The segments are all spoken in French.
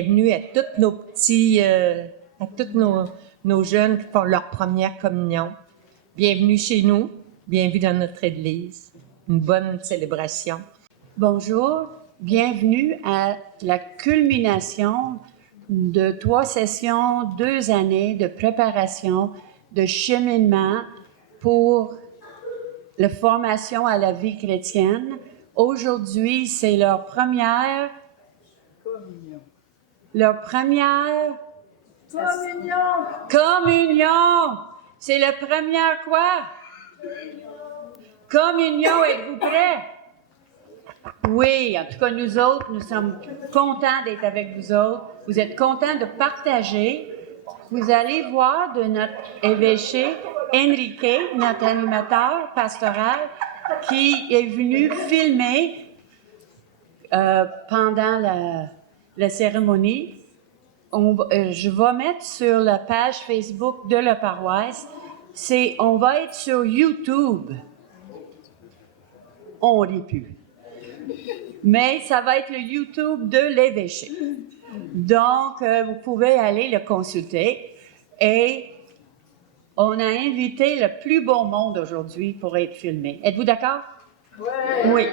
Bienvenue à tous nos petits, à tous nos jeunes qui font leur première communion. Bienvenue chez nous, bienvenue dans notre Église. Une bonne célébration. Bonjour, bienvenue à la culmination de 3 sessions, 2 années de préparation, de cheminement pour la formation à la vie chrétienne. Aujourd'hui, c'est leur première communion. C'est la première quoi? Communion, êtes-vous prêts? Oui, en tout cas, nous autres, nous sommes contents d'être avec vous autres. Vous êtes contents de partager. Vous allez voir de notre évêché, Enrique, notre animateur pastoral, qui est venu filmer pendant la cérémonie. Je vais mettre sur la page Facebook de la paroisse. On va être sur YouTube. On rit plus. Mais ça va être le YouTube de l'évêché. Donc, vous pouvez aller le consulter. Et on a invité le plus beau monde aujourd'hui pour être filmé. Êtes-vous d'accord? Oui.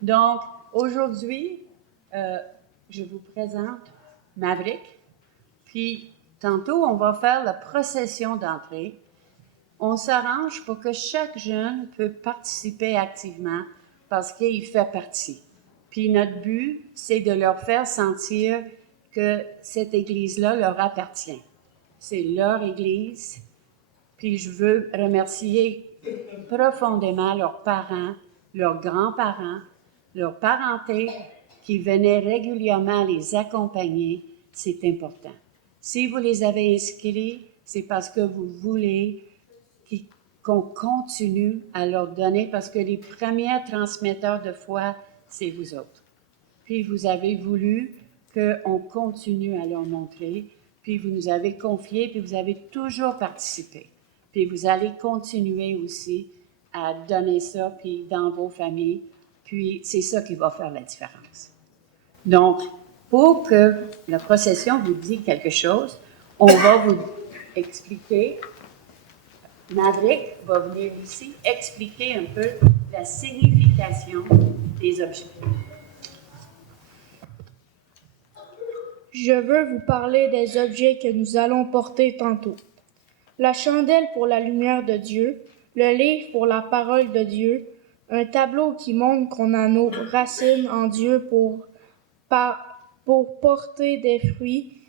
Donc, aujourd'hui, je vous présente Maverick. Puis, tantôt, on va faire la procession d'entrée. On s'arrange pour que chaque jeune peut participer activement parce qu'il fait partie. Puis notre but, c'est de leur faire sentir que cette Église-là leur appartient. C'est leur Église. Puis je veux remercier profondément leurs parents, leurs grands-parents, leur parenté qui venaient régulièrement les accompagner. C'est important. Si vous les avez inscrits, c'est parce que vous voulez qu'on continue à leur donner, parce que les premiers transmetteurs de foi, c'est vous autres. Puis vous avez voulu qu'on continue à leur montrer, puis vous nous avez confié, puis vous avez toujours participé. Puis vous allez continuer aussi à donner ça, puis dans vos familles, puis c'est ça qui va faire la différence. Donc, pour que la procession vous dise quelque chose, on va vous expliquer. Maverick va venir ici expliquer un peu la signification des objets. Je veux vous parler des objets que nous allons porter tantôt. La chandelle pour la lumière de Dieu, le livre pour la parole de Dieu, un tableau qui montre qu'on a nos racines en Dieu pour porter des fruits,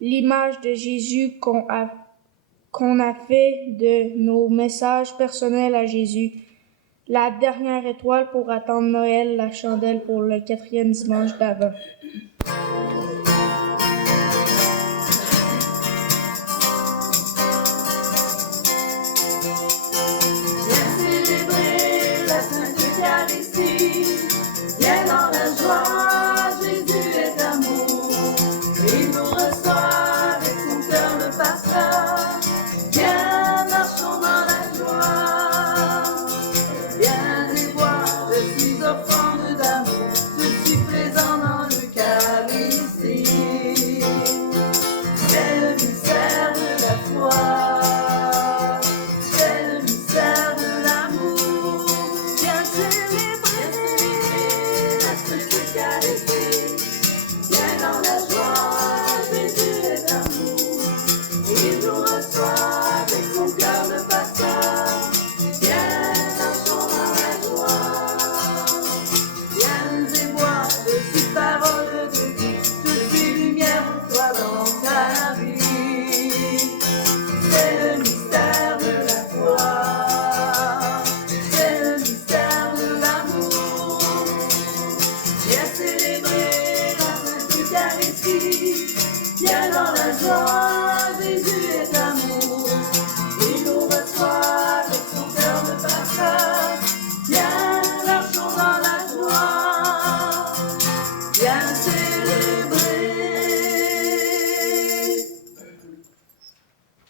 l'image de Jésus qu'on a fait de nos messages personnels à Jésus, la dernière étoile pour attendre Noël, la chandelle pour le 4e dimanche d'Avent. Viens célébrer la Sainte Eucharistie, viens dans la joie, Jésus est amour, il nous reçoit avec son cœur de pasteur, viens marchons dans la joie, viens et voir, je suis offrande d'amour, je suis présent dans l'Eucharistie, c'est le mystère de la foi.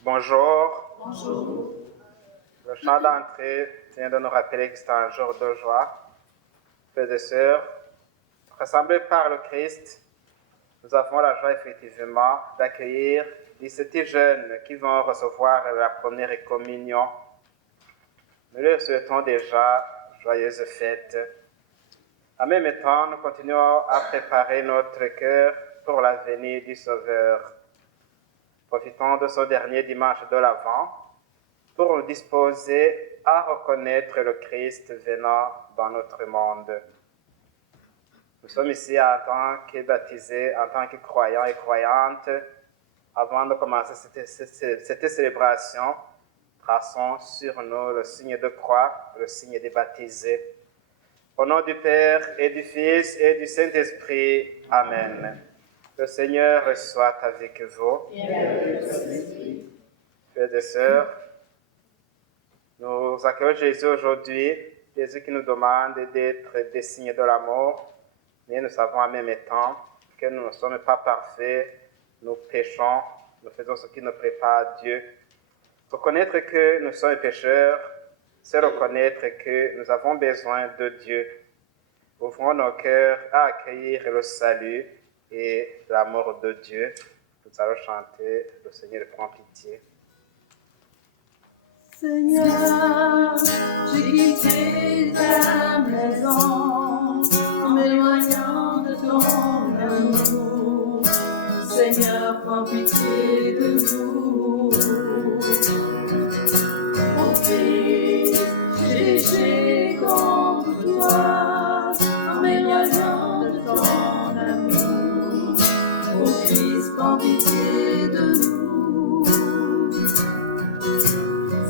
Bonjour. Bonjour. Le chant d'entrée vient de nous rappeler que c'est un jour de joie. Frères et sœurs, rassemblés par le Christ, nous avons la joie effectivement d'accueillir 17 jeunes qui vont recevoir la première communion. Nous leur souhaitons déjà joyeuses fêtes. En même temps, nous continuons à préparer notre cœur pour la venue du Sauveur. Profitons de ce dernier dimanche de l'Avent pour nous disposer à reconnaître le Christ venant dans notre monde. Nous sommes ici en tant que baptisés, en tant que croyants et croyantes. Avant de commencer cette célébration, traçons sur nous le signe de croix, le signe des baptisés. Au nom du Père et du Fils et du Saint-Esprit. Amen. Le Seigneur soit avec vous. Frères et sœurs, nous accueillons Jésus aujourd'hui, Jésus qui nous demande d'être des signes de l'amour, mais nous savons en même temps que nous ne sommes pas parfaits, nous péchons, nous faisons ce qui ne plaît pas à Dieu. Reconnaître que nous sommes pécheurs, c'est reconnaître que nous avons besoin de Dieu. Ouvrons nos cœurs à accueillir le salut et l'amour de Dieu. Nous allons chanter « Le Seigneur prend pitié ». Seigneur, j'ai quitté ta maison en m'éloignant de ton amour. Seigneur, prends pitié de nous. Mon Christ, j'ai péché contre toi en m'éloignant de ton amour. Mon Christ, prends pitié de nous.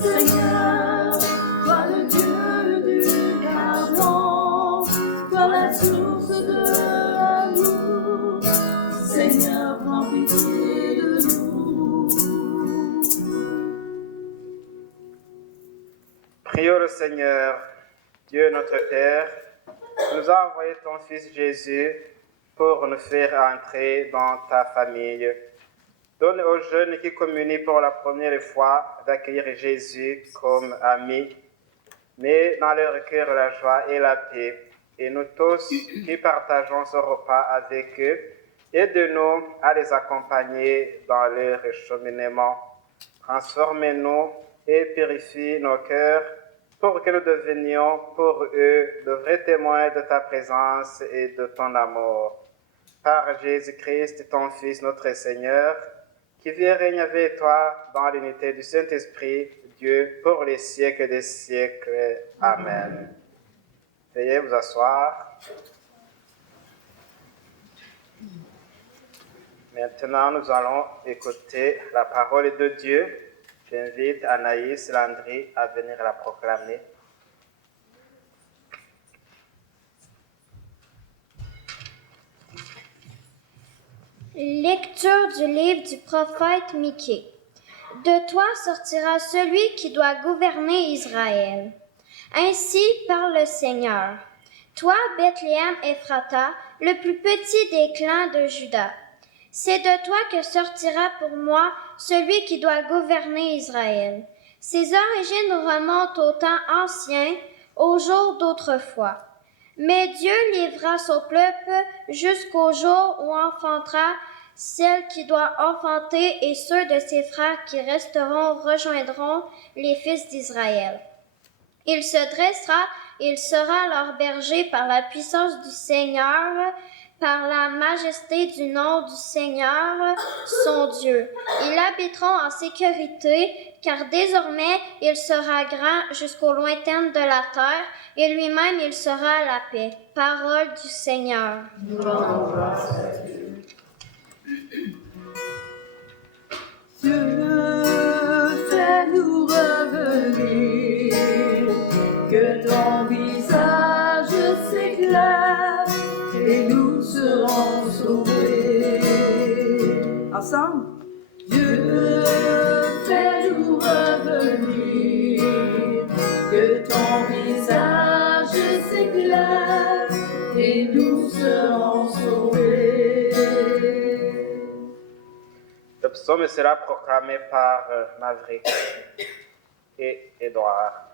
Seigneur, toi le Dieu du pardon, toi la source de l'amour. Seigneur, prends pitié de nous. Prions le Seigneur, Dieu notre Père, tu nous as envoyé ton Fils Jésus pour nous faire entrer dans ta famille. Donne aux jeunes qui communient pour la première fois d'accueillir Jésus comme ami. Mets dans leur cœur la joie et la paix. Et nous tous qui partageons ce repas avec eux, aide-nous à les accompagner dans leur cheminement. Transforme-nous et purifie nos cœurs pour que nous devenions pour eux de vrais témoins de ta présence et de ton amour. Par Jésus-Christ, ton Fils, notre Seigneur, qui vit et règne avec toi dans l'unité du Saint-Esprit, Dieu, pour les siècles des siècles. Amen. Veuillez vous asseoir. Maintenant, nous allons écouter la parole de Dieu. J'invite Anaïs Landry à venir la proclamer. Lecture du livre du prophète Michée. De toi sortira celui qui doit gouverner Israël. Ainsi parle le Seigneur. Toi, Bethléem Ephrata, le plus petit des clans de Juda. C'est de toi que sortira pour moi celui qui doit gouverner Israël. Ses origines remontent au temps ancien, aux jours d'autrefois. Mais Dieu livrera son peuple jusqu'au jour où enfantera celle qui doit enfanter, et ceux de ses frères qui resteront rejoindront les fils d'Israël. Il se dressera, il sera leur berger par la puissance du Seigneur, par la majesté du nom du Seigneur, son Dieu. Ils habiteront en sécurité, car désormais il sera grand jusqu'aux lointaines de la terre, et lui-même il sera la paix. Parole du Seigneur. Dieu, fais-nous revenir, que ton visage s'éclaire et nous serons sauvés. Ensemble. Dieu, fais-nous revenir, que ton visage s'éclaire et nous serons sauvés. Le psaume sera proclamé par Maverick et Édouard.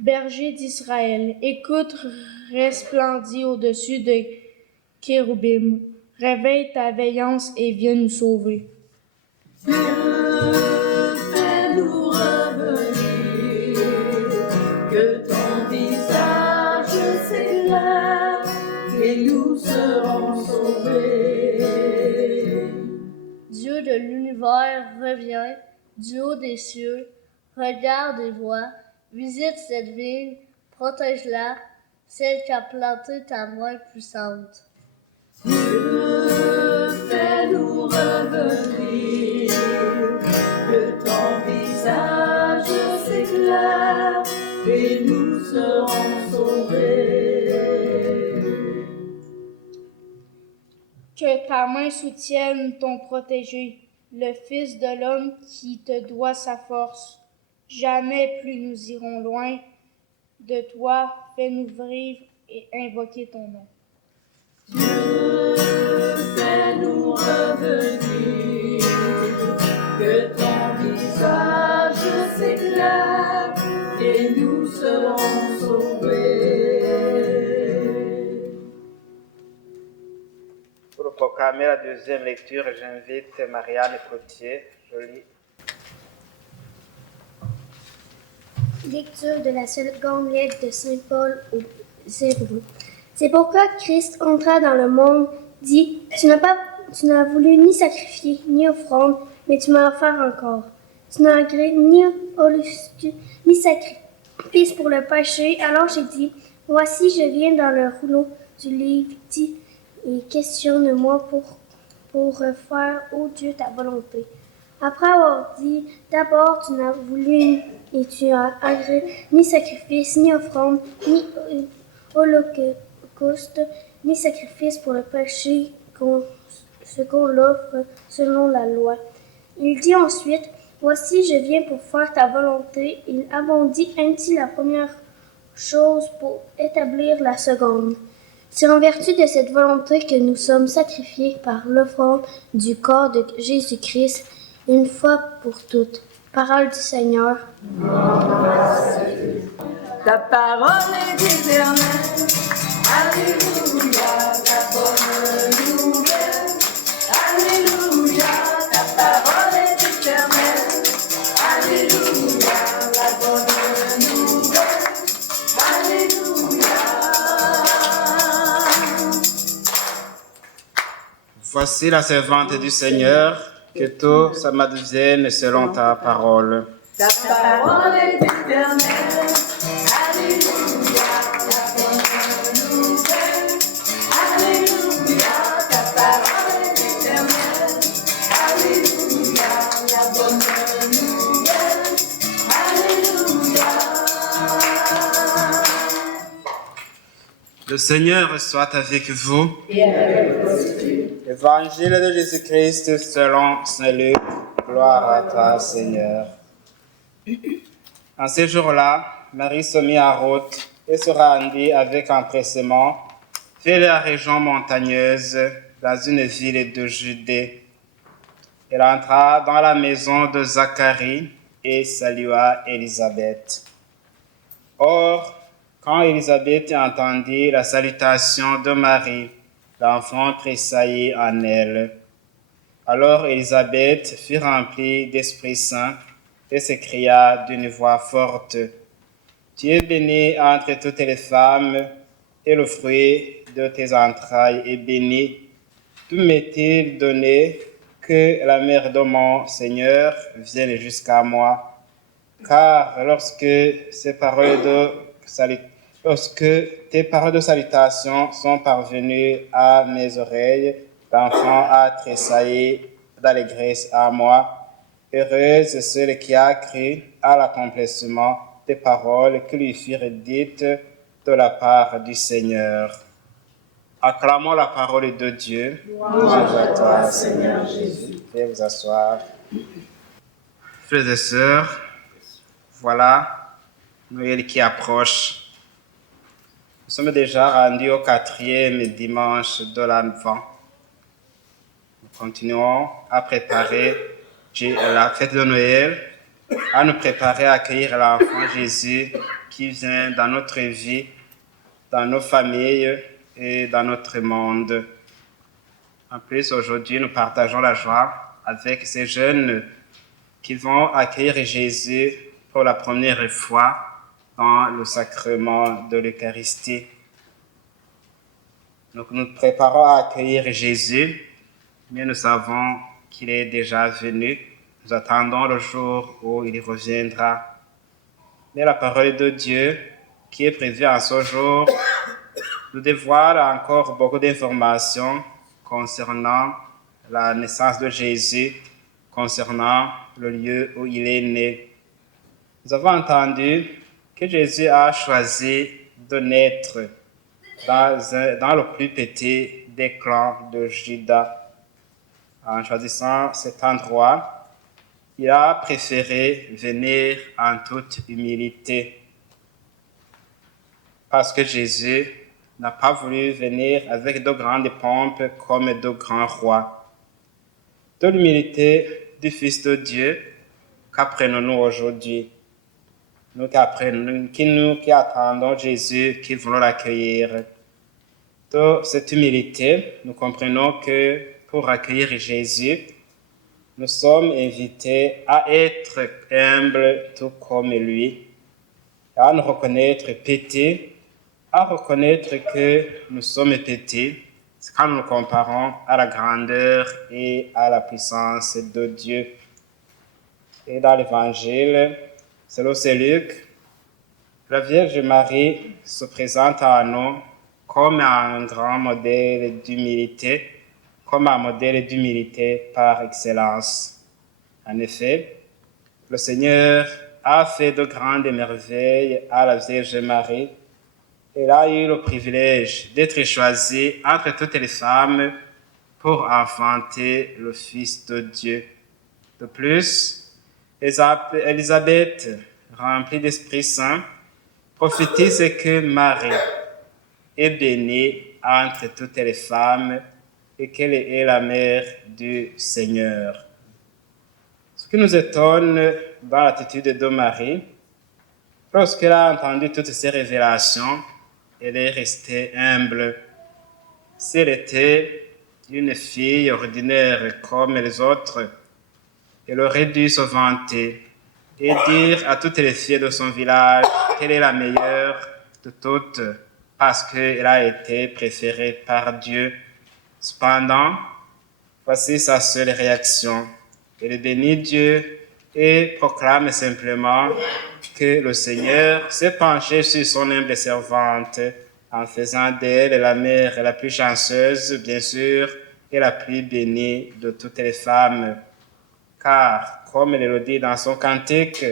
berger d'Israël, écoute, resplendis au-dessus de Kérubim. Réveille ta veillance et viens nous sauver. Dieu, fais-nous revenir, que ton visage s'éclaire et nous serons sauvés. Dieu de l'univers revient du haut des cieux, regarde et vois, visite cette ville, protège-la, celle qui a planté ta main puissante. Dieu, fais-nous revenir, que ton visage s'éclaire et nous serons sauvés. Que ta main soutienne ton protégé, le Fils de l'homme qui te doit sa force. Jamais plus nous irons loin de toi, fais-nous vivre et invoquer ton nom. Dieu, fais-nous revenir, que ton visage s'éclaire et nous serons sauvés. Pour proclamer la deuxième lecture, j'invite Marianne Cotier. Je lis. Lecture de la seconde lettre de Saint Paul aux Hébreux. C'est pourquoi Christ entra dans le monde, dit, tu n'as voulu ni sacrifier, ni offrande, mais tu m'as offert encore. Tu n'as agréé ni holocauste, ni sacrifice pour le péché. Alors j'ai dit, voici, je viens dans le rouleau du livre, dit, et questionne-moi pour faire, ô Dieu, ta volonté. Après avoir dit, d'abord tu n'as voulu et tu as agréé ni sacrifice, ni offrande, ni holocauste, ni sacrifice pour le péché, ce qu'on l'offre selon la loi. Il dit ensuite, voici je viens pour faire ta volonté. Il abondit ainsi la première chose pour établir la seconde. C'est en vertu de cette volonté que nous sommes sacrifiés par l'offrande du corps de Jésus-Christ, une fois pour toutes. Parole du Seigneur. Ta parole est éternelle. Alléluia, ta bonne nouvelle. Alléluia, ta parole est éternelle. Alléluia, la bonne nouvelle. Alléluia. Voici la servante du Seigneur, que tout ça m'advienne selon ta parole. Ta parole est éternelle. Alléluia, la bonne nouvelle. Alléluia, ta parole est éternelle. Alléluia, la bonne nouvelle. Alléluia. Le Seigneur soit avec vous. Évangile de Jésus-Christ selon Saint Luc. Gloire à toi, Seigneur. En ces jours-là, Marie se mit en route et se rendit avec empressement vers la région montagneuse dans une ville de Judée. Elle entra dans la maison de Zacharie et salua Élisabeth. Or, quand Élisabeth entendit la salutation de Marie, l'enfant tressaillit en elle. Alors Élisabeth fut remplie d'Esprit Saint et s'écria d'une voix forte, « Tu es bénie entre toutes les femmes, et le fruit de tes entrailles est béni. Tout m'est-il donné que la mère de mon Seigneur vienne jusqu'à moi, car lorsque tes paroles de salutation sont parvenues à mes oreilles, l'enfant a tressailli d'allégresse à moi. Heureuse celle qui a cru à l'accomplissement des paroles qui lui furent dites de la part du Seigneur. Acclamons la parole de Dieu. Gloire à toi, Seigneur Jésus. Veuillez vous asseoir. Frères et sœurs, voilà Noël qui approche. Nous sommes déjà rendus au 4e dimanche de l'Advent. Nous continuons à préparer la fête de Noël à nous préparer à accueillir l'enfant Jésus qui vient dans notre vie, dans nos familles et dans notre monde. En plus, aujourd'hui, nous partageons la joie avec ces jeunes qui vont accueillir Jésus pour la première fois dans le sacrement de l'Eucharistie. Donc, nous nous préparons à accueillir Jésus, mais nous savons qu'il est déjà venu. Nous attendons le jour où il reviendra. Mais la parole de Dieu, qui est prévue en ce jour, nous dévoile encore beaucoup d'informations concernant la naissance de Jésus, concernant le lieu où il est né. Nous avons entendu que Jésus a choisi de naître dans le plus petit des clans de Juda. En choisissant cet endroit, il a préféré venir en toute humilité. Parce que Jésus n'a pas voulu venir avec de grandes pompes comme de grands rois. De l'humilité du Fils de Dieu, qu'apprenons-nous aujourd'hui? Nous qui attendons Jésus, qui voulons l'accueillir. De cette humilité, nous comprenons que pour accueillir Jésus, nous sommes invités à être humbles tout comme lui, à nous reconnaître petits, à reconnaître que nous sommes petits quand nous nous comparons à la grandeur et à la puissance de Dieu. Et dans l'Évangile, selon Saint Luc, la Vierge Marie se présente à nous comme un grand modèle d'humilité, comme un modèle d'humilité par excellence. En effet, le Seigneur a fait de grandes merveilles à la Vierge Marie. Elle a eu le privilège d'être choisie entre toutes les femmes pour enfanter le Fils de Dieu. De plus, Élisabeth, remplie d'Esprit Saint, prophétise que Marie est bénie entre toutes les femmes et qu'elle est la mère du Seigneur. Ce qui nous étonne dans l'attitude de Marie, lorsqu'elle a entendu toutes ces révélations, elle est restée humble. Si elle était une fille ordinaire comme les autres, elle aurait dû se vanter et dire à toutes les filles de son village qu'elle est la meilleure de toutes parce qu'elle a été préférée par Dieu. Cependant, voici sa seule réaction. Elle bénit Dieu et proclame simplement que le Seigneur s'est penché sur son humble servante en faisant d'elle la mère la plus chanceuse, bien sûr, et la plus bénie de toutes les femmes. Car, comme elle le dit dans son cantique,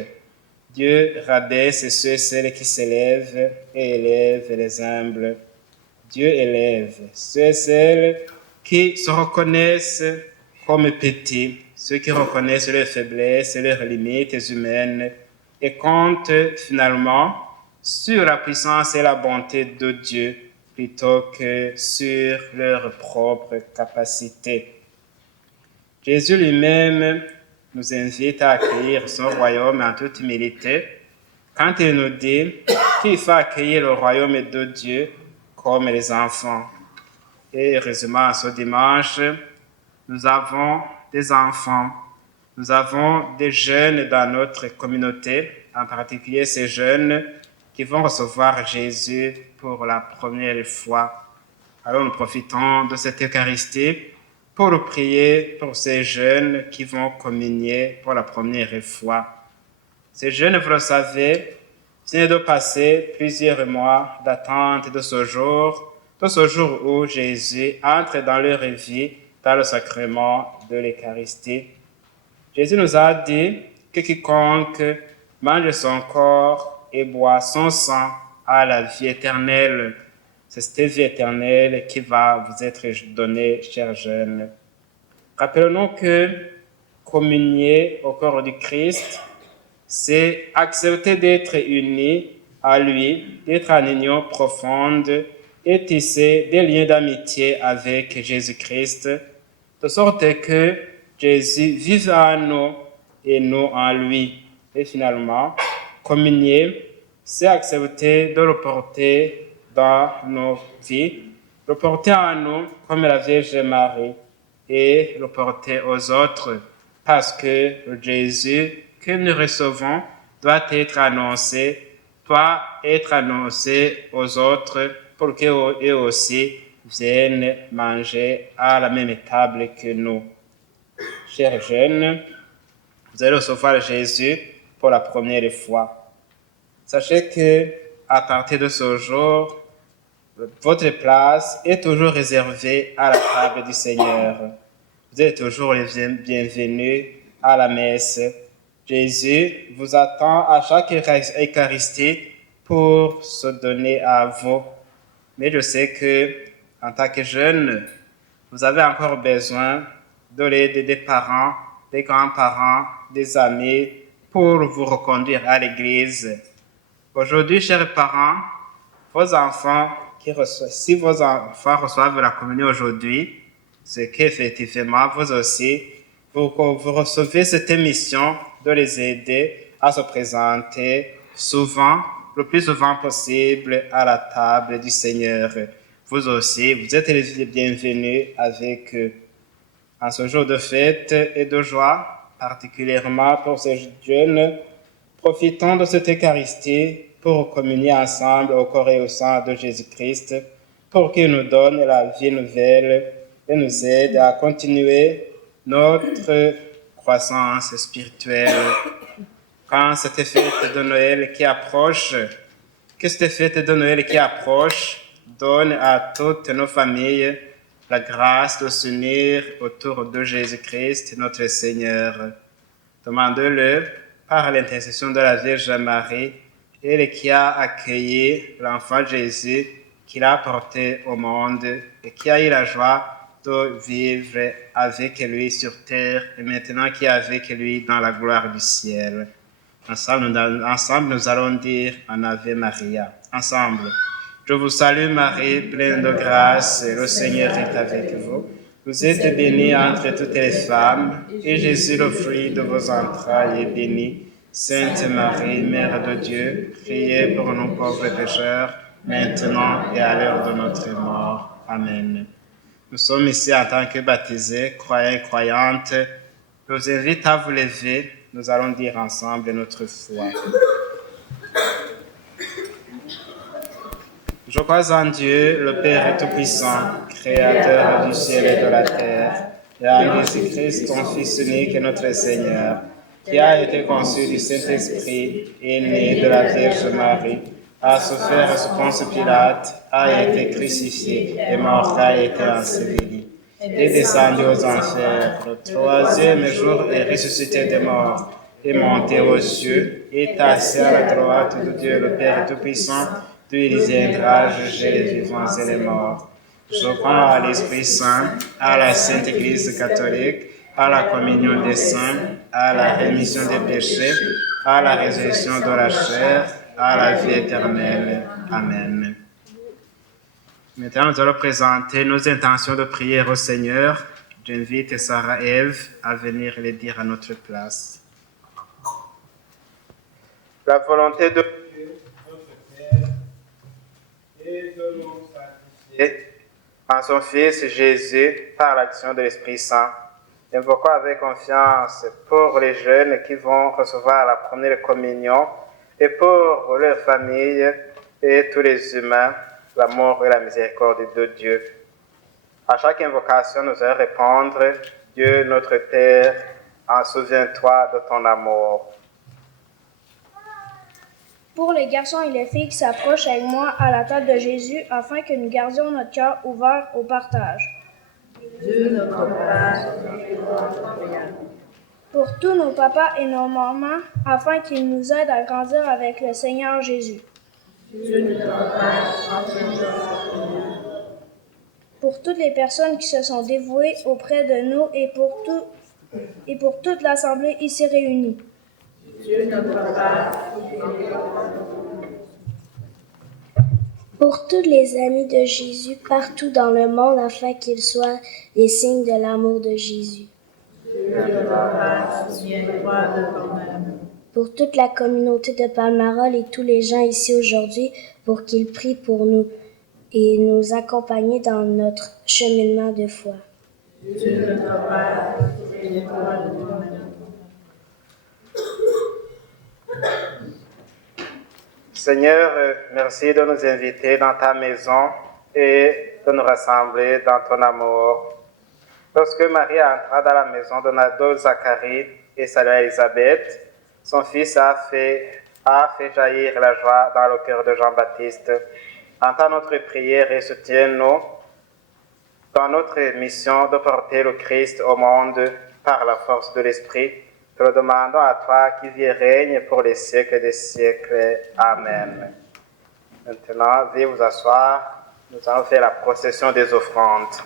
Dieu rabaisse ceux et celles qui s'élèvent et élève les humbles. Dieu élève ceux et celles qui se reconnaissent comme petits, ceux qui reconnaissent leurs faiblesses et leurs limites humaines et comptent finalement sur la puissance et la bonté de Dieu plutôt que sur leurs propres capacités. Jésus lui-même nous invite à accueillir son royaume en toute humilité quand il nous dit qu'il faut accueillir le royaume de Dieu comme les enfants. Et heureusement, ce dimanche, nous avons des enfants, nous avons des jeunes dans notre communauté, en particulier ces jeunes qui vont recevoir Jésus pour la première fois. Alors nous profitons de cette Eucharistie pour prier pour ces jeunes qui vont communier pour la première fois. Ces jeunes, vous le savez, viennent de passer plusieurs mois d'attente de ce jour où Jésus entre dans leur vie, dans le sacrement de l'Eucharistie. Jésus nous a dit que quiconque mange son corps et boit son sang a la vie éternelle. C'est cette vie éternelle qui va vous être donnée, chers jeunes. Rappelons-nous que communier au corps du Christ, c'est accepter d'être unis à lui, d'être en union profonde et tisser des liens d'amitié avec Jésus-Christ, de sorte que Jésus vive en nous et nous en lui, Et finalement, communier, c'est accepter de le porter dans nos vies, le porter en nous comme la Vierge Marie et le porter aux autres, parce que le Jésus que nous recevons doit être annoncé aux autres pour qu'eux aussi viennent manger à la même table que nous. Chers jeunes, vous allez recevoir Jésus pour la première fois. Sachez que à partir de ce jour, votre place est toujours réservée à la table du Seigneur. Vous êtes toujours les bienvenus à la messe. Jésus vous attend à chaque Eucharistie pour se donner à vous. Mais je sais que, en tant que jeune, vous avez encore besoin de l'aide des parents, des grands-parents, des amis pour vous reconduire à l'église. Aujourd'hui, chers parents, si vos enfants reçoivent la communion aujourd'hui, c'est qu'effectivement, vous aussi, vous recevez cette mission de les aider à se présenter le plus souvent possible à la table du Seigneur. Vous aussi, vous êtes les bienvenus avec eux. En ce jour de fête et de joie, particulièrement pour ces jeunes, profitons de cette Eucharistie pour communier ensemble au corps et au sang de Jésus-Christ, pour qu'il nous donne la vie nouvelle et nous aide à continuer notre croissance spirituelle. Quand cette fête de Noël qui approche, donne à toutes nos familles la grâce de s'unir autour de Jésus-Christ, notre Seigneur. Demandez-le par l'intercession de la Vierge Marie, elle qui a accueilli l'enfant Jésus, qu'il a porté au monde et qui a eu la joie de vivre avec lui sur terre et maintenant qui est avec lui dans la gloire du ciel. Ensemble, nous allons dire un Ave Maria. Ensemble. Je vous salue Marie, pleine de grâce, le Seigneur est avec vous. Vous êtes bénie entre toutes les femmes, et Jésus, le fruit de vos entrailles, est béni. Sainte Marie, Mère de Dieu, priez pour nous pauvres pécheurs, maintenant et à l'heure de notre mort. Amen. Nous sommes ici en tant que baptisés, croyants et croyantes. Je vous invite à vous lever. Nous allons dire ensemble notre foi. Je crois en Dieu, le Père Tout-Puissant, Créateur du ciel et de la terre, et en Jésus-Christ, ton Fils unique et notre Seigneur, qui a été conçu du Saint-Esprit, est né de la Vierge Marie, a souffert sous Ponce Pilate, a été crucifié, et mort, a été enseveli, est descendu aux enfers, le troisième jour est ressuscité des morts, est monté aux cieux, est assis à la droite de Dieu, le Père Tout-Puissant, puis il viendra juger les vivants et les morts. Je crois à l'Esprit Saint, à la Sainte Église catholique, à la communion des saints, à la rémission des péchés, à la résurrection de la chair, à la vie éternelle. Amen. Maintenant, nous allons présenter nos intentions de prière au Seigneur. J'invite Sarah Ève à venir les dire à notre place. La volonté de Dieu, notre Père, est de nous sanctifier en son Fils Jésus par l'action de l'Esprit Saint. Invoquons avec confiance pour les jeunes qui vont recevoir la première communion et pour leurs familles et tous les humains, l'amour et la miséricorde de Dieu. À chaque invocation, nous allons répondre, Dieu notre Père, en souviens-toi de ton amour. Pour les garçons et les filles qui s'approchent avec moi à la table de Jésus, afin que nous gardions notre cœur ouvert au partage. Dieu notre Père, Pour tous nos papas et nos mamans, afin qu'ils nous aident à grandir avec le Seigneur Jésus. Dieu notre Père, Pour toutes les personnes qui se sont dévouées auprès de nous et pour toute l'Assemblée ici réunie. Dieu notre Père, Pour tous les amis de Jésus partout dans le monde, afin qu'ils soient des signes de l'amour de Jésus. Dieu notre Père, souviens-toi de ton amour. pour toute la communauté de Palmarol et tous les gens ici aujourd'hui, pour qu'ils prient pour nous et nous accompagner dans notre cheminement de foi. Seigneur, merci de nous inviter dans ta maison et de nous rassembler dans ton amour. Lorsque Marie entra dans la maison de Nado, Zacharie et salua Élisabeth, son fils a fait jaillir la joie dans le cœur de Jean-Baptiste. Entends notre prière et soutiens-nous dans notre mission de porter le Christ au monde par la force de l'Esprit. Te le demandons à toi qui vis et règne pour les siècles des siècles. Amen. Maintenant, veuillez vous asseoir. Nous allons faire la procession des offrandes.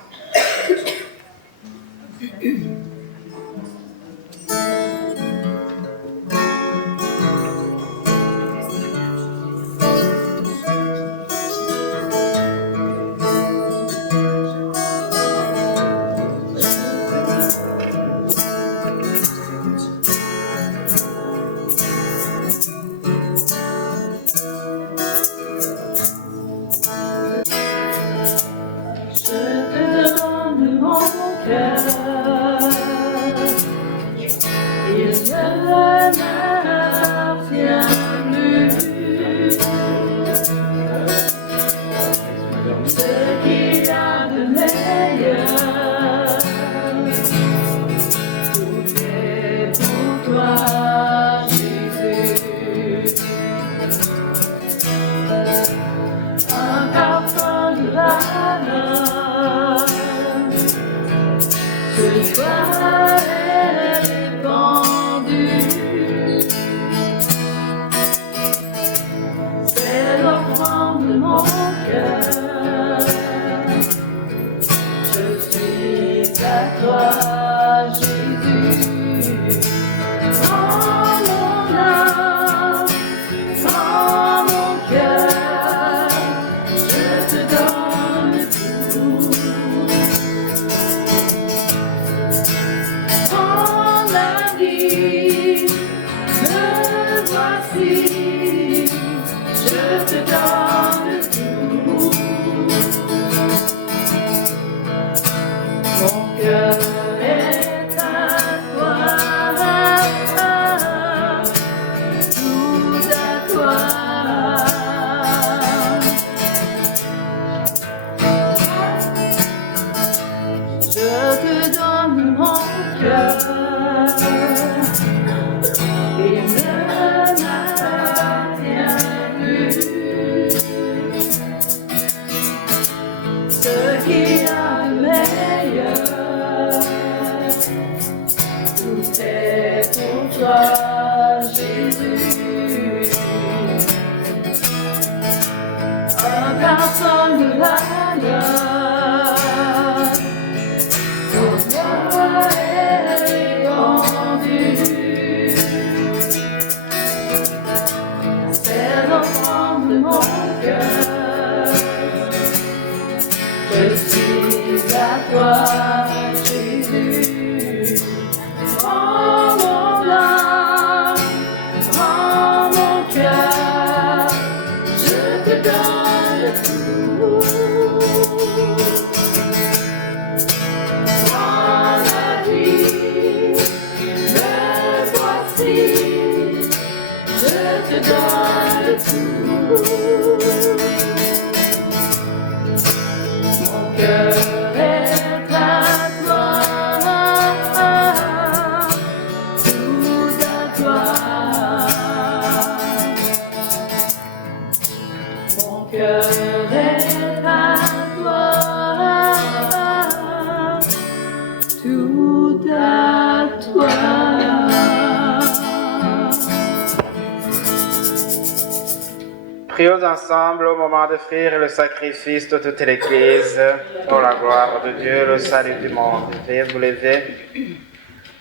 Prions ensemble au moment d'offrir le sacrifice de toute l'Église pour la gloire de Dieu, le salut du monde. Veuillez vous lever.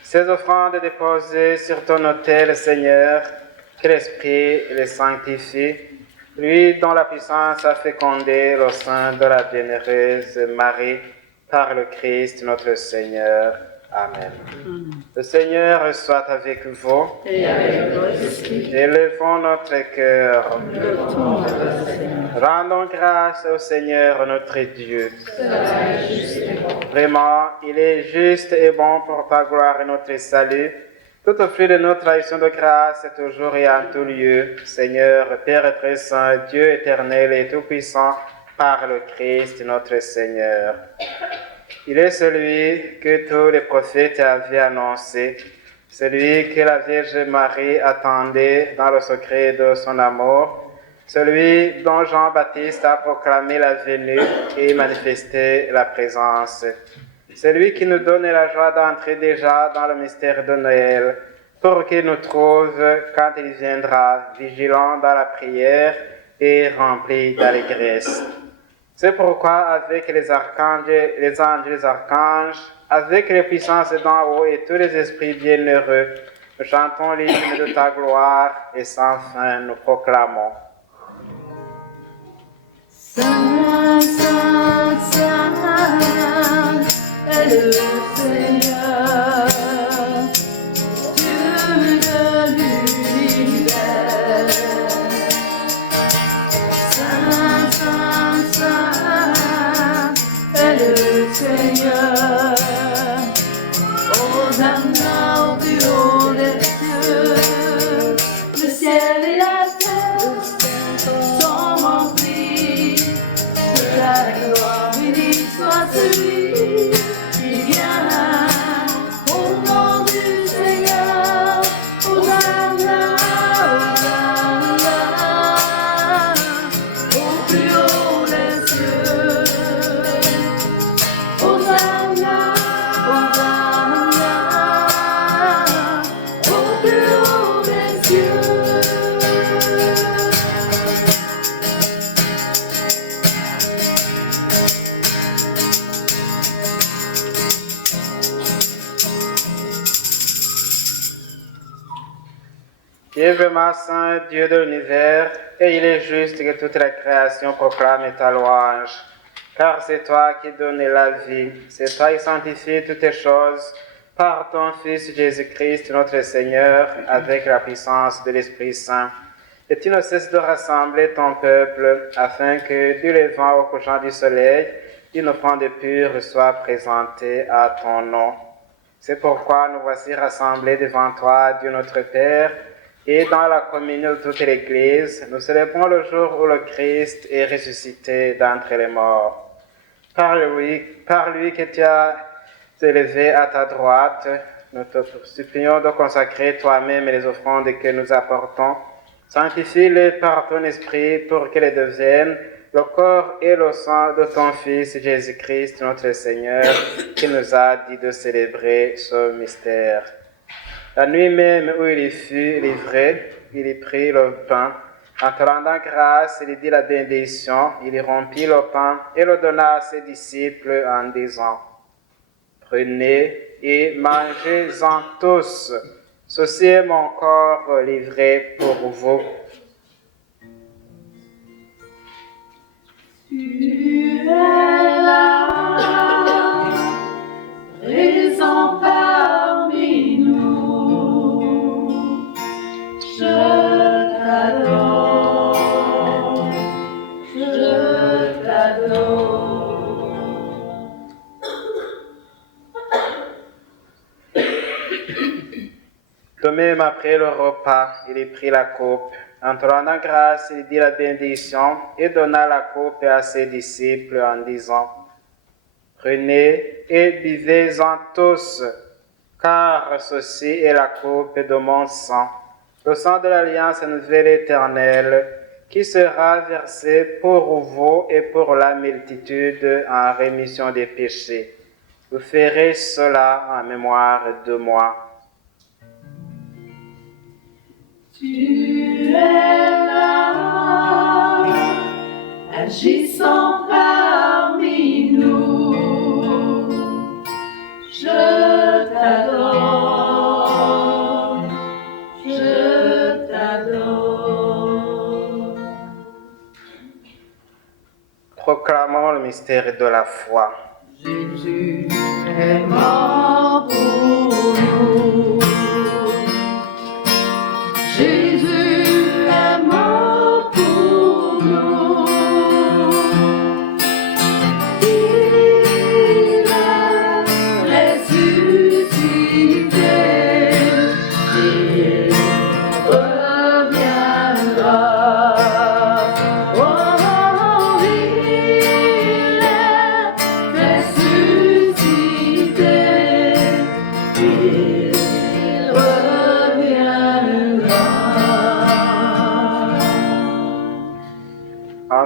Ces offrandes déposées sur ton autel, Seigneur, que l'Esprit les sanctifie, lui dont la puissance a fécondé le sein de la bienheureuse Marie par le Christ notre Seigneur. Amen. Le Seigneur soit avec vous. Et avec votre esprit. Élevons notre cœur. Le tourne au Seigneur. Rendons grâce au Seigneur notre Dieu. Cela est juste et bon. Vraiment, il est juste et bon pour ta gloire et notre salut. Tout au fruit de notre action de grâce, toujours et en tout lieu. Seigneur, Père très saint, Dieu éternel et tout-puissant, par le Christ notre Seigneur. Il est celui que tous les prophètes avaient annoncé, celui que la Vierge Marie attendait dans le secret de son amour, celui dont Jean-Baptiste a proclamé la venue et manifesté la présence. Celui qui nous donne la joie d'entrer déjà dans le mystère de Noël, pour qu'il nous trouve, quand il viendra, vigilants dans la prière et remplis d'allégresse. C'est pourquoi, avec les archanges, les anges et les archanges, avec les puissances d'en haut et tous les esprits bienheureux, nous chantons l'hymne de ta gloire et sans fin nous proclamons. Saint, Saint, Saint est le Seigneur, Dieu de l'univers. Saint, Saint, Saint est le Seigneur, Hosanna au plus haut des cieux. Le ciel et la terre sont remplis de ta gloire. Béni soit celui qui vient au nom du Seigneur. Hosanna, Hosanna au plus haut des cieux. Hosanna, Hosanna au plus haut des cieux. Dieu est vraiment saint, Dieu de l'univers, et il est juste que toute la création proclame ta louange. Car c'est toi qui donnes la vie, c'est toi qui sanctifies toutes les choses par ton Fils Jésus-Christ, notre Seigneur, avec la puissance de l'Esprit Saint. Et tu ne cesses de rassembler ton peuple, afin que, du levant au couchant du soleil, une offrande pure soit présentée à ton nom. C'est pourquoi nous voici rassemblés devant toi, Dieu notre Père, et dans la communion de toute l'Église, nous célébrons le jour où le Christ est ressuscité d'entre les morts. Par lui que tu as élevé à ta droite, nous te supplions de consacrer toi-même les offrandes que nous apportons. Sanctifie-les par ton esprit pour qu'elles deviennent le corps et le sang de ton Fils Jésus-Christ, notre Seigneur, qui nous a dit de célébrer ce mystère. La nuit même où il fut livré, il y prit le pain. En te rendant grâce, il dit la bénédiction, il y rompit le pain et le donna à ses disciples en disant: Prenez et mangez-en tous. Ceci est mon corps livré pour vous. Tu es là, présent parmi nous. Je t'adore, je t'adore. De même, après le repas, il prit la coupe. En te rendant grâce, il dit la bénédiction et donna la coupe à ses disciples en disant: Prenez et buvez-en tous, car ceci est la coupe de mon sang, le sang de l'alliance nouvelle éternelle, qui sera versé pour vous et pour la multitude en rémission des péchés. Vous ferez cela en mémoire de moi. Tu es là, agissant parmi nous. Je t'adore, je t'adore. Proclamons le mystère de la foi. Jésus est mort pour nous.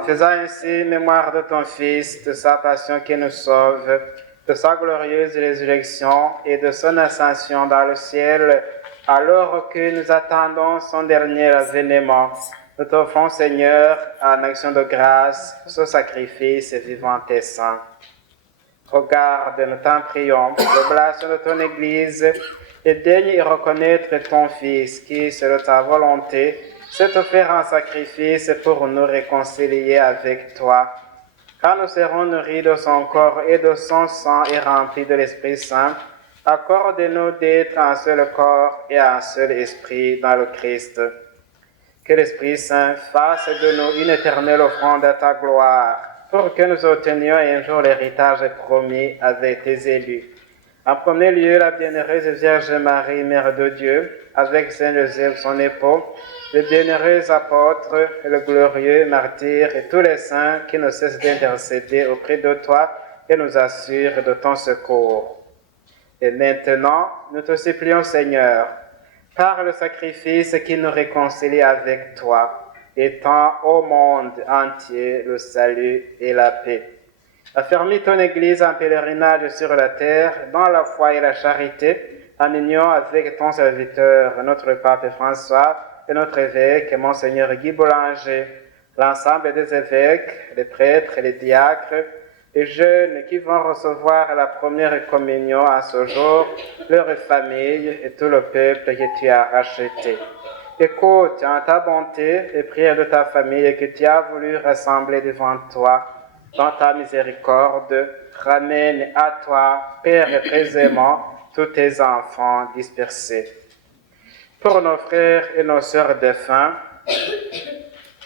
faisant ainsi mémoire de ton Fils, de sa passion qui nous sauve, de sa glorieuse résurrection et de son ascension dans le ciel, alors que nous attendons son dernier avènement. Nous t'offrons, Seigneur, en action de grâce, ce sacrifice vivant et saint. Regarde, nous t'en prions, l'oblation de ton Église, et daigne y reconnaître ton Fils, qui, selon ta volonté, s'est offert en sacrifice pour nous réconcilier avec toi. Quand nous serons nourris de son corps et de son sang et remplis de l'Esprit Saint, accorde-nous d'être un seul corps et un seul esprit dans le Christ. Que l'Esprit Saint fasse de nous une éternelle offrande à ta gloire, pour que nous obtenions un jour l'héritage promis avec tes élus. En premier lieu, la bienheureuse Vierge Marie, Mère de Dieu, avec Saint Joseph, son époux, les bienheureux apôtres, le glorieux martyr et tous les saints qui ne cessent d'intercéder auprès de toi et nous assurent de ton secours. Et maintenant, nous te supplions, Seigneur, par le sacrifice qui nous réconcilie avec toi, étends au monde entier le salut et la paix. Affermis ton Église en pèlerinage sur la terre, dans la foi et la charité, en union avec ton serviteur, notre pape François, et notre évêque, Monseigneur Guy Boulanger, l'ensemble des évêques, les prêtres, les diacres, les jeunes qui vont recevoir la première communion à ce jour, leurs familles et tout le peuple que tu as racheté. Écoute en ta bonté les prières de ta famille que tu as voulu rassembler devant toi. Dans ta miséricorde, ramène à toi, Père très aimant, tous tes enfants dispersés. Pour nos frères et nos sœurs défunts,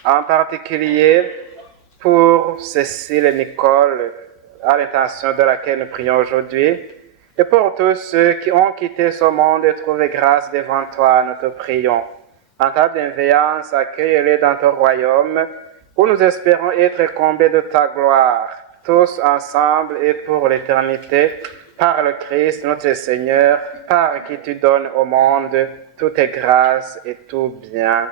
en particulier pour Cécile et Nicole, à l'intention de laquelle nous prions aujourd'hui, et pour tous ceux qui ont quitté ce monde et trouvé grâce devant toi, nous te prions. En ta bienveillance, accueille-les dans ton royaume, où nous espérons être comblés de ta gloire, tous ensemble et pour l'éternité, par le Christ notre Seigneur, par qui tu donnes au monde toutes tes grâces et tout bien.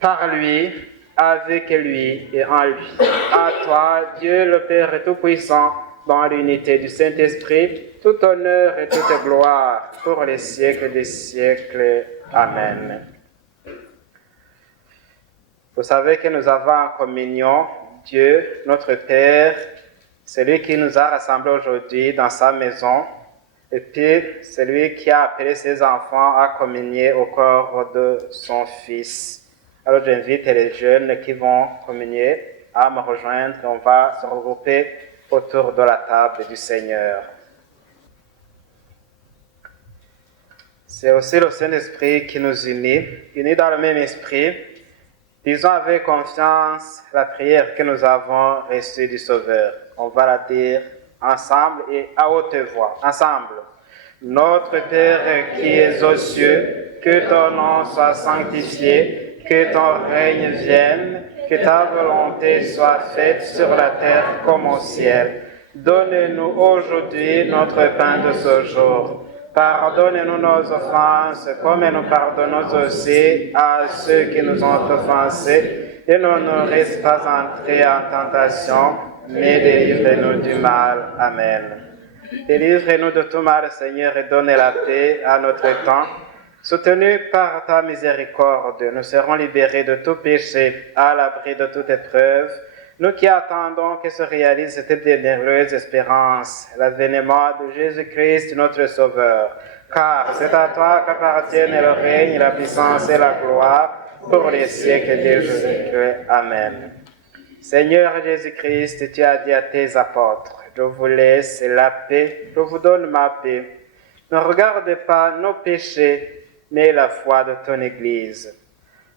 Par lui, avec lui et en lui. À toi, Dieu le Père Tout-Puissant, dans l'unité du Saint-Esprit, tout honneur et toute gloire pour les siècles des siècles. Amen. Vous savez que nous avons en communion Dieu, notre Père, celui qui nous a rassemblés aujourd'hui dans sa maison, et puis celui qui a appelé ses enfants à communier au corps de son Fils. Alors j'invite les jeunes qui vont communier à me rejoindre. On va se regrouper autour de la table du Seigneur. C'est aussi le Saint-Esprit qui nous unit dans le même esprit. Disons avec confiance la prière que nous avons reçue du Sauveur. On va la dire ensemble et à haute voix. Ensemble. Notre Père qui es aux cieux, que ton nom soit sanctifié, que ton règne vienne, que ta volonté soit faite sur la terre comme au ciel. Donne-nous aujourd'hui notre pain de ce jour. Pardonne-nous nos offenses, comme nous pardonnons aussi à ceux qui nous ont offensés, et ne nous laisse pas entrer en tentation, mais délivre-nous du mal. Amen. Délivre-nous de tout mal, Seigneur, et donne la paix à notre temps. Soutenus par ta miséricorde, nous serons libérés de tout péché, à l'abri de toute épreuve, nous qui attendons que se réalise cette bienheureuse espérance, l'avènement de Jésus-Christ, notre Sauveur. Car c'est à toi qu'appartiennent le règne, la puissance et la gloire pour les siècles des siècles. Amen. Seigneur Jésus-Christ, tu as dit à tes apôtres, je vous laisse la paix, je vous donne ma paix. Ne regarde pas nos péchés, mais la foi de ton Église.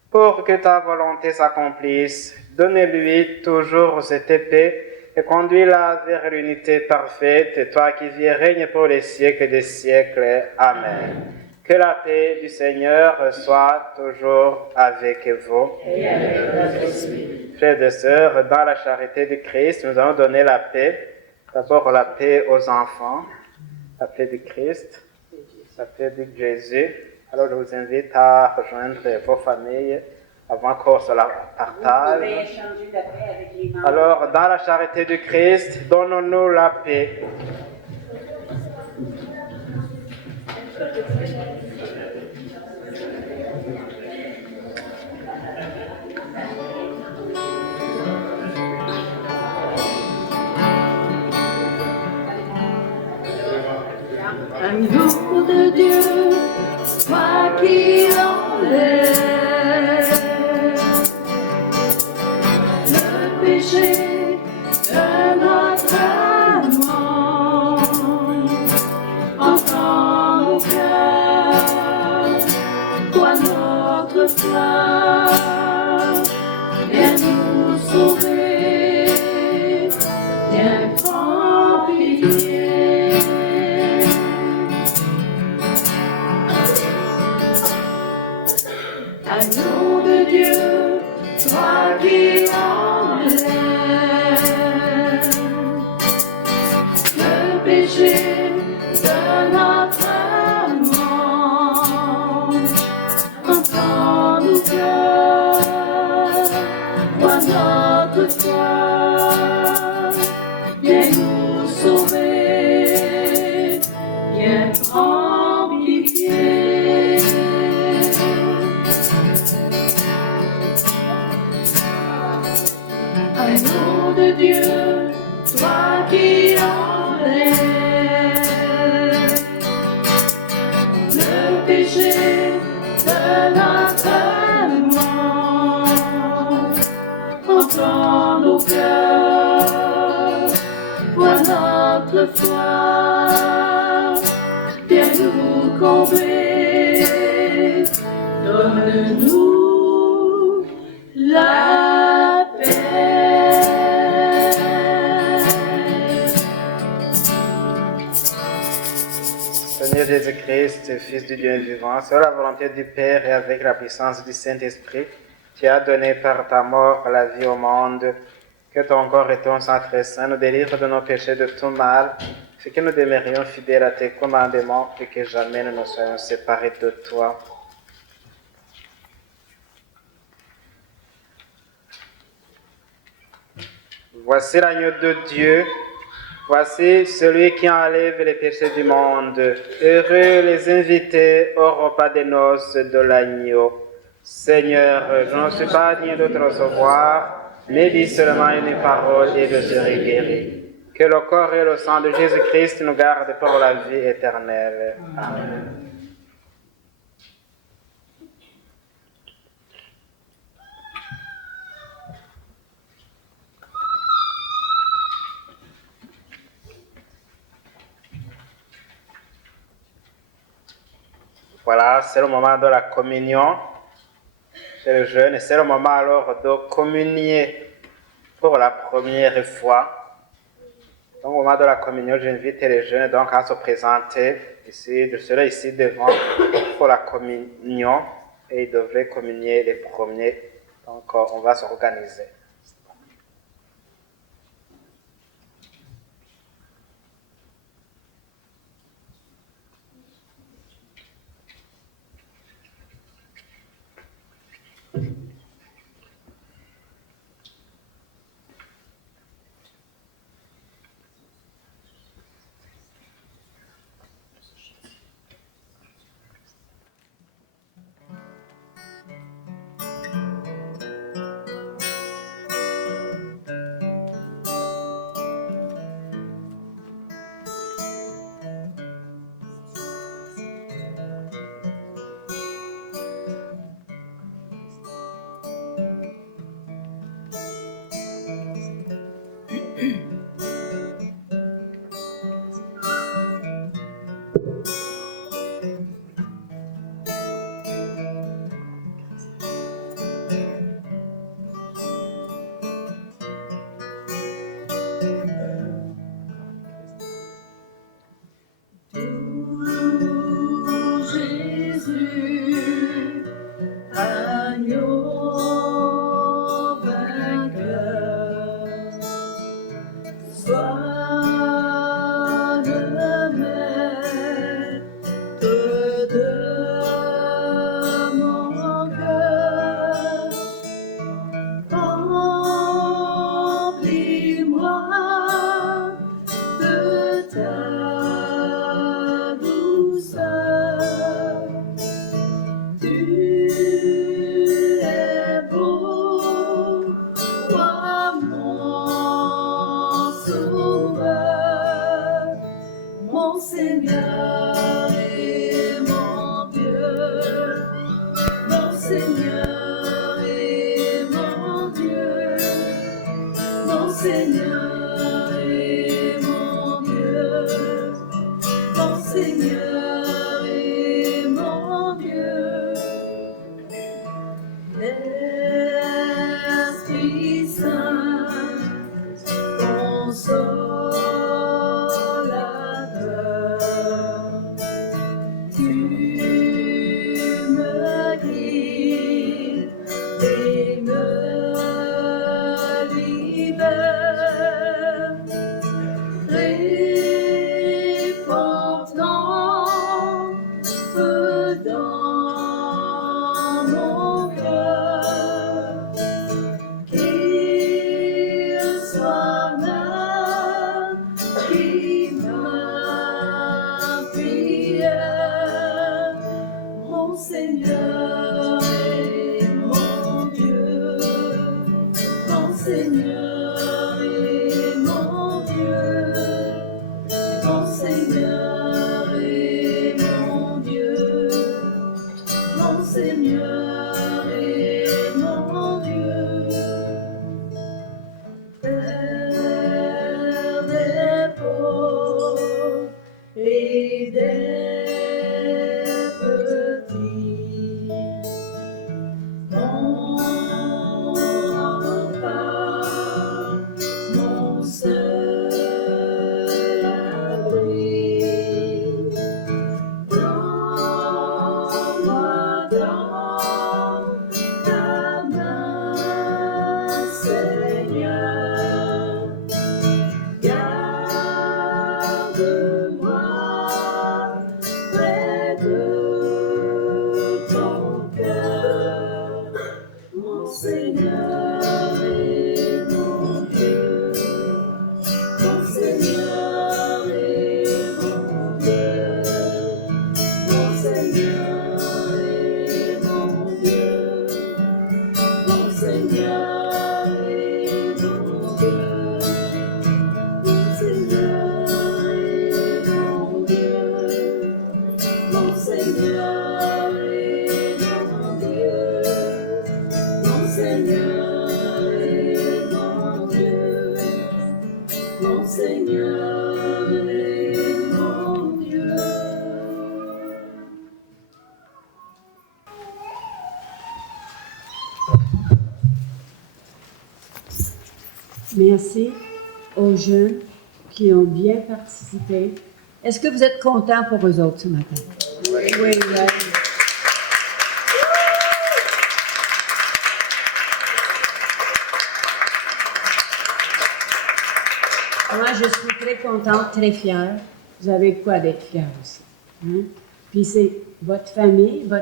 Pour que ta volonté s'accomplisse, donne-lui toujours cette paix et conduis-la vers l'unité parfaite, toi qui vis et règnes pour les siècles des siècles. Amen. Que la paix du Seigneur soit toujours avec vous. Et avec votre esprit. Frères et sœurs, dans la charité du Christ, nous allons donner la paix. D'abord la paix aux enfants, la paix du Christ, la paix de Jésus. Alors je vous invite à rejoindre vos familles avant qu'on se la Vous partage. pouvez échanger d'après avec les membres. Alors, dans la charité du Christ, donnons-nous la paix. Agneau de Dieu, toi qui enlèves le péché de notre âme, entends nos cœurs, toi notre foi, viens nous sauver, viens prends pitié. Agneau de Dieu, toi qui enlèves le péché de notre âme, entends nos cœurs, vois notre foi, viens nous sauver, viens prendre pitié. Agneau de Dieu, toi qui enlèves le péché de notre âme, entends nos cœurs, vois notre foi, viens nous combler, donne-nous la paix. Seigneur Jésus-Christ, Fils du Dieu vivant, sur la volonté du Père et avec la puissance du Saint-Esprit, tu as donné par ta mort la vie au monde. Que ton corps et ton sang très saint nous délivrent de nos péchés, de tout mal, ce que nous demeurions fidèles à tes commandements et que jamais nous ne soyons séparés de toi. Voici l'agneau de Dieu, voici celui qui enlève les péchés du monde. Heureux les invités au repas des noces de l'agneau. Seigneur, je ne suis pas digne de te recevoir, mais dis seulement une parole et je serai guéri. Que le corps et le sang de Jésus-Christ nous gardent pour la vie éternelle. Amen. Voilà, c'est le moment de la communion chez les jeunes et c'est le moment alors de communier pour la première fois. Donc, au moment de la communion, j'invite les jeunes donc à se présenter ici. Je serai ici devant pour la communion et ils devraient communier les premiers. Donc, on va s'organiser. Jésus, agneau vainqueur, sois le maître de mon cœur. Seigneur est mon Dieu. Mon Seigneur est mon Dieu. Mon Seigneur est mon Dieu. Mon Seigneur est mon Dieu. L'Esprit Saint, consolateur, tu me guides et me libères. Répands ton feu dans mon cœur, qu'il soit là qui m'a prière. Mon Seigneur est mon Dieu. Mon Seigneur est mon Dieu. Mon Seigneur est mon Dieu. Mon Seigneur est mon Dieu. Père des pauvres et des petits, mon rempart, mon seul abri. Prends-moi dans ta main, Seigneur. Garde-moi près de ton cœur. Mon Seigneur est mon Dieu. Mon Seigneur est mon Dieu. Mon Seigneur est mon Dieu. Mon Seigneur est mon Dieu. Mon Seigneur est mon Dieu. Mon Seigneur est mon Dieu. Mon Seigneur est mon Dieu. Mon Seigneur est mon Dieu. Merci aux jeunes qui ont bien participé. Est-ce que vous êtes contents pour eux autres ce matin? Oui. Oui. Moi, je suis très contente, très fière. Vous avez de quoi d'être fière aussi. Hein? Puis c'est votre famille, la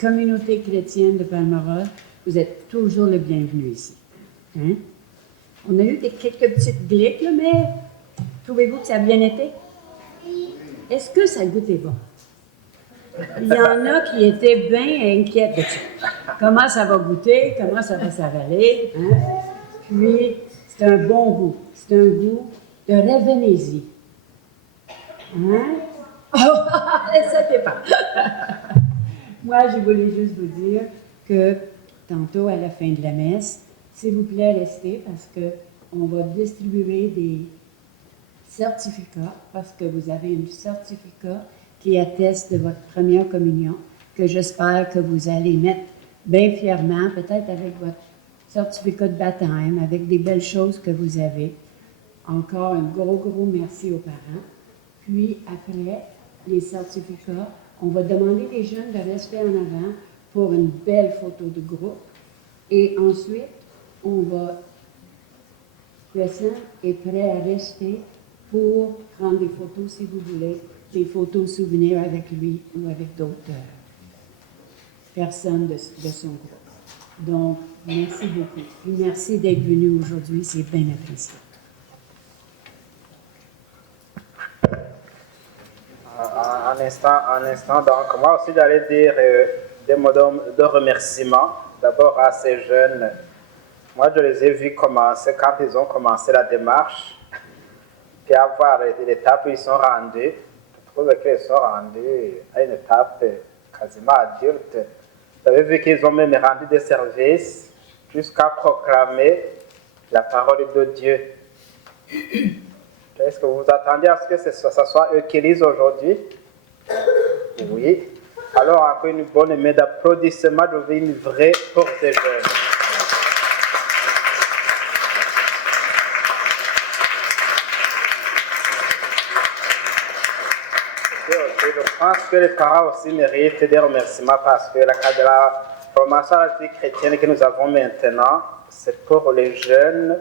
communauté chrétienne de Palmarolle, vous êtes toujours le bienvenu ici. Hein? On a eu quelques petites grippes, là, mais trouvez-vous que ça a bien été? Est-ce que ça goûtait bon? Il y en a qui étaient bien inquiètes de ça. Comment ça va goûter? Comment ça va s'avaler? Hein? Puis, c'est un bon goût. C'est un goût de revenez-y. Hein? Oh, ça fait pas. Moi, je voulais juste vous dire que tantôt, à la fin de la messe, s'il vous plaît, restez parce qu'on va distribuer des certificats, parce que vous avez un certificat qui atteste de votre première communion, que j'espère que vous allez mettre bien fièrement, peut-être avec votre certificat de baptême, avec des belles choses que vous avez. Encore un gros merci aux parents. Puis après les certificats, on va demander les jeunes de rester en avant pour une belle photo de groupe. Et ensuite, on va, Crescent est prêt à rester pour prendre des photos, si vous voulez, des photos souvenirs avec lui ou avec d'autres personnes de son groupe. Donc, merci beaucoup. Puis merci d'être venu aujourd'hui, c'est bien apprécié. Un instant, donc moi aussi j'allais dire des mots de remerciement d'abord à ces jeunes. Moi je les ai vus commencer quand ils ont commencé la démarche, puis à voir l'étape où ils sont rendus. trouve qu'ils sont rendus à une étape quasiment adulte. Vous avez vu qu'ils ont même rendu des services jusqu'à proclamer la parole de Dieu. Est-ce que vous attendez à ce que ce soit eux qui lisent aujourd'hui? Oui. Alors, encore une bonne main d'applaudissement de une vraie pour ces jeunes. Je pense que les parents aussi méritent des remerciements parce que la formation à la vie chrétienne que nous avons maintenant, c'est pour les jeunes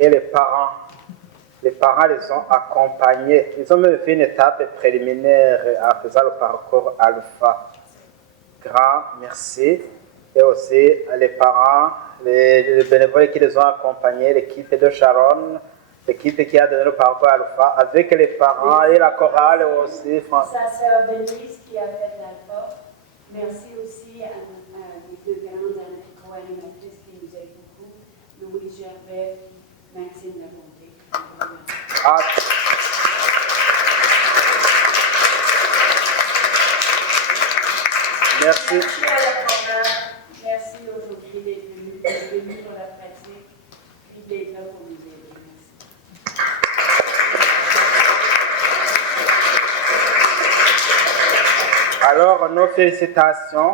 et les parents. Les parents les ont accompagnés. Ils ont même fait une étape préliminaire en faisant le parcours alpha. Grand merci. Et aussi les parents, les bénévoles qui les ont accompagnés, l'équipe de Sharon, l'équipe qui a donné le parcours alpha, avec les parents et la chorale aussi. Sa sœur Denise qui a fait l'alpha. Merci aussi à les deux grandes co-animatrices qui nous aident beaucoup, Louise Gervais, Maxime Labonté. Ah. Merci. Merci à la chorale. Merci aujourd'hui d'être venus pour la pratique et d'être là pour nous aider. Merci. Alors, nos félicitations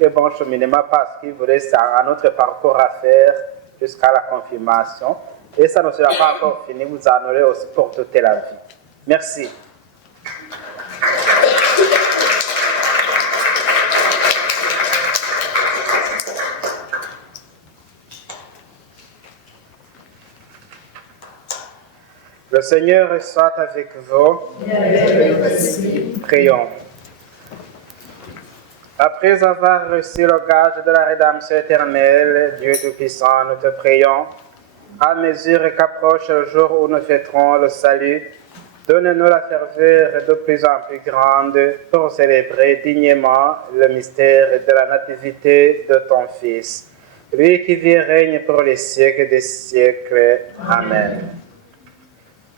et bon cheminement parce qu'il vous reste un autre parcours à faire jusqu'à la confirmation. Et ça ne sera pas encore fini, vous en aurez aussi pour toute la vie. Merci. Le Seigneur soit avec vous. Prions. Après avoir reçu le gage de la rédemption éternelle, Dieu Tout-Puissant, nous te prions. À mesure qu'approche le jour où nous fêterons le salut, donne-nous la ferveur de plus en plus grande pour célébrer dignement le mystère de la nativité de ton Fils, lui qui vit et règne pour les siècles des siècles. Amen.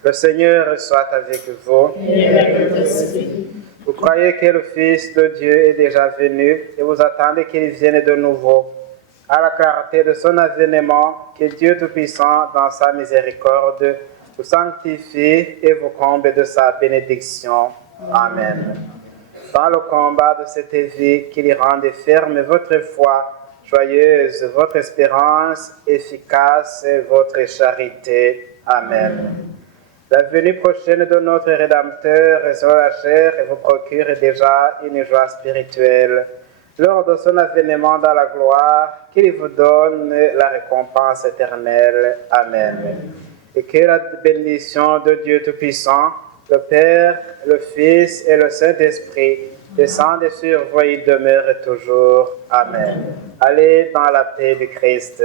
Le Seigneur soit avec vous. Vous croyez que le Fils de Dieu est déjà venu et vous attendez qu'il vienne de nouveau. À la clarté de son avènement, que Dieu Tout-Puissant, dans sa miséricorde, vous sanctifie et vous comble de sa bénédiction. Amen. Dans le combat de cette vie, qu'il rende ferme votre foi, joyeuse votre espérance, efficace votre charité. Amen. La venue prochaine de notre Rédempteur sur la chair vous procure déjà une joie spirituelle. Lors de son avènement dans la gloire, qu'il vous donne la récompense éternelle. Amen. Et que la bénédiction de Dieu Tout-Puissant, le Père, le Fils et le Saint-Esprit descendent sur vous et demeurent toujours. Amen. Allez dans la paix du Christ.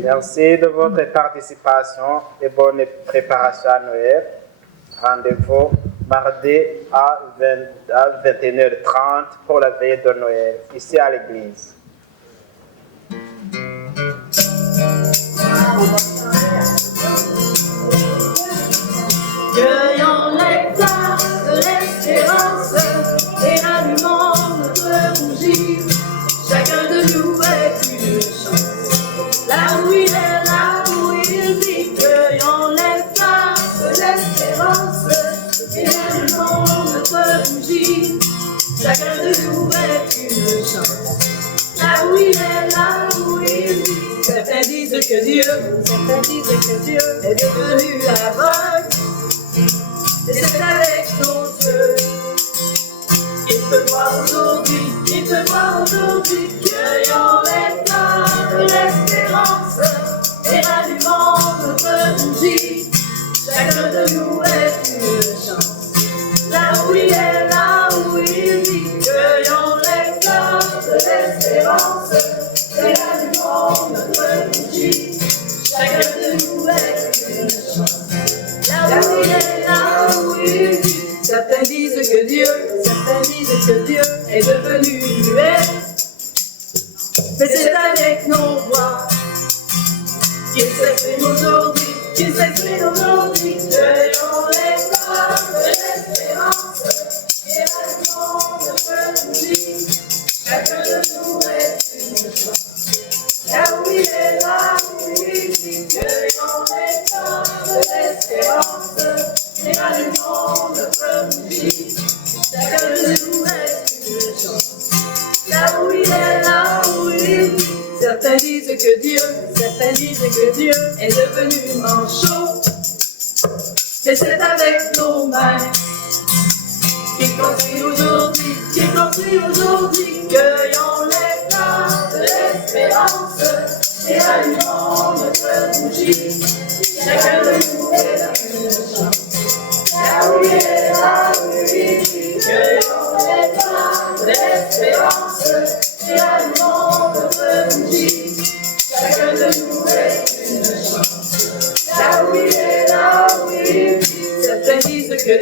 Merci de votre participation et bonne préparation à Noël. Rendez-vous mardi à 21h30 pour la veille de Noël, ici à l'église. Cueillons les fleurs de l'espérance et rallumons notre bougie. Chacun de nous est une chance. Là où il est, là où il vit. Cueillons les fleurs de l'espérance et rallumons notre bougie. Chacun de nous est une chance. Là où il est, là où il vit. Certains disent que Dieu est devenu aveugle. Et c'est avec nos yeux qu'il peut voir aujourd'hui, cueillons les fleurs de l'espérance et rallumons notre bougie. Chacun de nous est une chance. Là où il est, là où il vit, cueillons les fleurs de l'espérance et rallumons notre bougie. Chacun de nous est une chance. Là où il est, là où il vit. Certains disent que Dieu est devenu muet. Mais c'est avec nos voix qu'il s'exprime aujourd'hui, Cueillons les fleurs de l'espérance, et allumons notre bougie. Chacun de nous est une chance. Là où il est, là où il vit, cueillons l'éclat de l'espérance, et allumons notre bougie. Chacun de nous est une chance. Là où il est, là où il vit. Certains disent que Dieu est devenu manchot. Et c'est avec nos mains qu'il construit aujourd'hui, cueillons l'éclat de l'espérance et allumons notre bougie. Chacun de